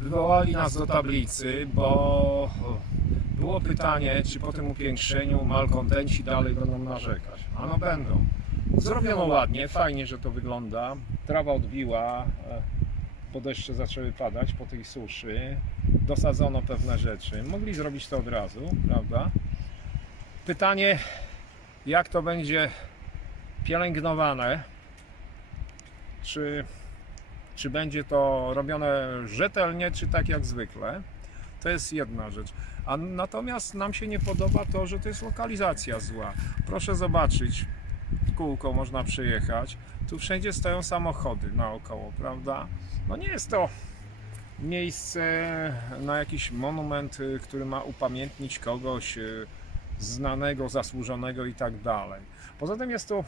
wywołali nas do tablicy, bo było pytanie, czy po tym upiększeniu malkontenci dalej będą narzekać. A no będą. Zrobiono ładnie, fajnie, że to wygląda. Trawa odbiła, e, bo deszcze zaczęły padać po tej suszy. Dosadzono pewne rzeczy. Mogli zrobić to od razu, prawda? Pytanie, jak to będzie pielęgnowane? Czy, czy będzie to robione rzetelnie, czy tak jak zwykle? To jest jedna rzecz. A natomiast nam się nie podoba to, że to jest lokalizacja zła. Proszę zobaczyć, kółko można przejechać. Tu wszędzie stoją samochody naokoło, prawda? No nie jest to miejsce na jakiś monument, y, który ma upamiętnić kogoś y, znanego, zasłużonego i tak dalej. Poza tym jest to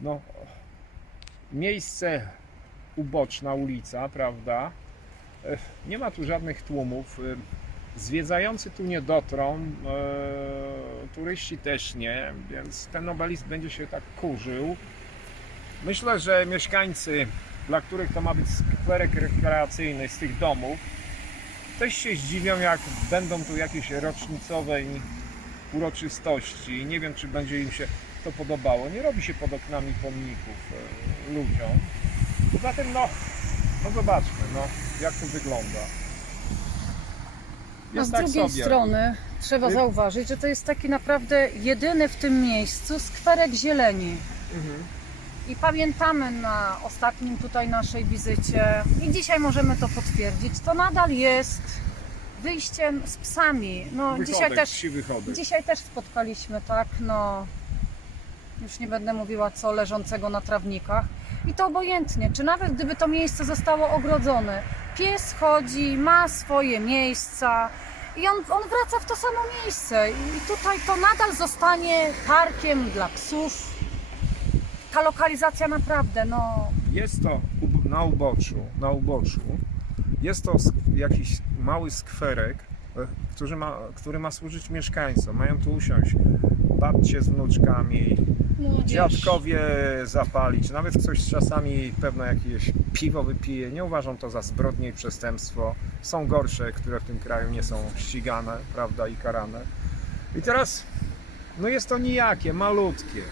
no, miejsce uboczna ulica, prawda? Nie ma tu żadnych tłumów. Zwiedzający tu nie dotrą, e, turyści też nie, więc ten obelisk będzie się tak kurzył. Myślę, że mieszkańcy, dla których to ma być skwerek rekreacyjny z tych domów, też się zdziwią, jak będą tu jakieś rocznicowe uroczystości. Nie wiem, czy będzie im się to podobało. Nie robi się pod oknami pomników e, ludziom. Poza tym, no, no zobaczmy, no, jak to wygląda. No Jest z tak drugiej sobie. strony trzeba zauważyć, że to jest taki naprawdę jedyny w tym miejscu skwerek zieleni. Mhm. I pamiętamy na ostatnim tutaj naszej wizycie i dzisiaj możemy to potwierdzić, to nadal jest wyjściem z psami. No Wychodek, dzisiaj też, wychodek. dzisiaj też spotkaliśmy, tak, no już nie będę mówiła co, leżącego na trawnikach. I to obojętnie, czy nawet gdyby to miejsce zostało ogrodzone, pies chodzi, ma swoje miejsca i on, on wraca w to samo miejsce. I tutaj to nadal zostanie parkiem dla psów. Ta lokalizacja naprawdę, no Jest to na uboczu, na uboczu. Jest to jakiś mały skwerek, e, który ma, który ma służyć mieszkańcom. Mają tu usiąść babcie z wnuczkami, młodzież. dziadkowie zapalić. Nawet ktoś czasami pewno jakieś piwo wypije. Nie uważam to za zbrodnię i przestępstwo. Są gorsze, które w tym kraju nie są ścigane, prawda, i karane. I teraz, no jest to nijakie, malutkie.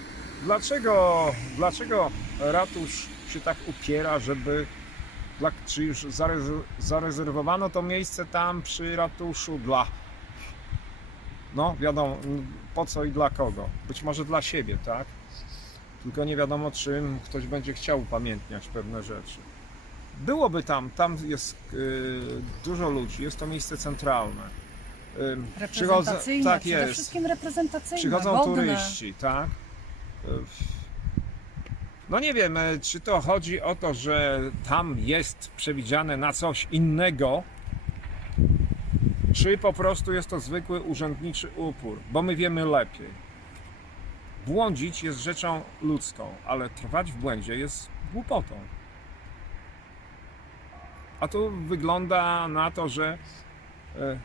Dlaczego, dlaczego ratusz się tak upiera, żeby dla, czy już zarez- zarezerwowano to miejsce tam przy ratuszu dla no wiadomo po co i dla kogo? Być może dla siebie, tak? Tylko nie wiadomo czym ktoś będzie chciał upamiętniać pewne rzeczy. Byłoby tam, tam jest y, dużo ludzi, jest to miejsce centralne. Y, Reprezentacyjne, tak przede jest. wszystkim reprezentacyjne, Przychodzą godne. turyści, tak? No nie wiem, e, czy to chodzi o to, że tam jest przewidziane na coś innego, czy po prostu jest to zwykły urzędniczy upór, bo my wiemy lepiej. Błądzić jest rzeczą ludzką, ale trwać w błędzie jest głupotą. A tu wygląda na to, że e,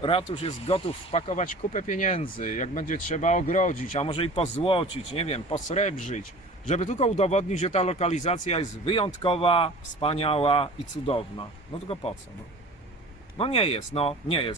ratusz jest gotów wpakować kupę pieniędzy, jak będzie trzeba ogrodzić, a może i pozłocić, nie wiem, posrebrzyć, żeby tylko udowodnić, że ta lokalizacja jest wyjątkowa, wspaniała i cudowna. No tylko po co? No, no nie jest, no nie jest.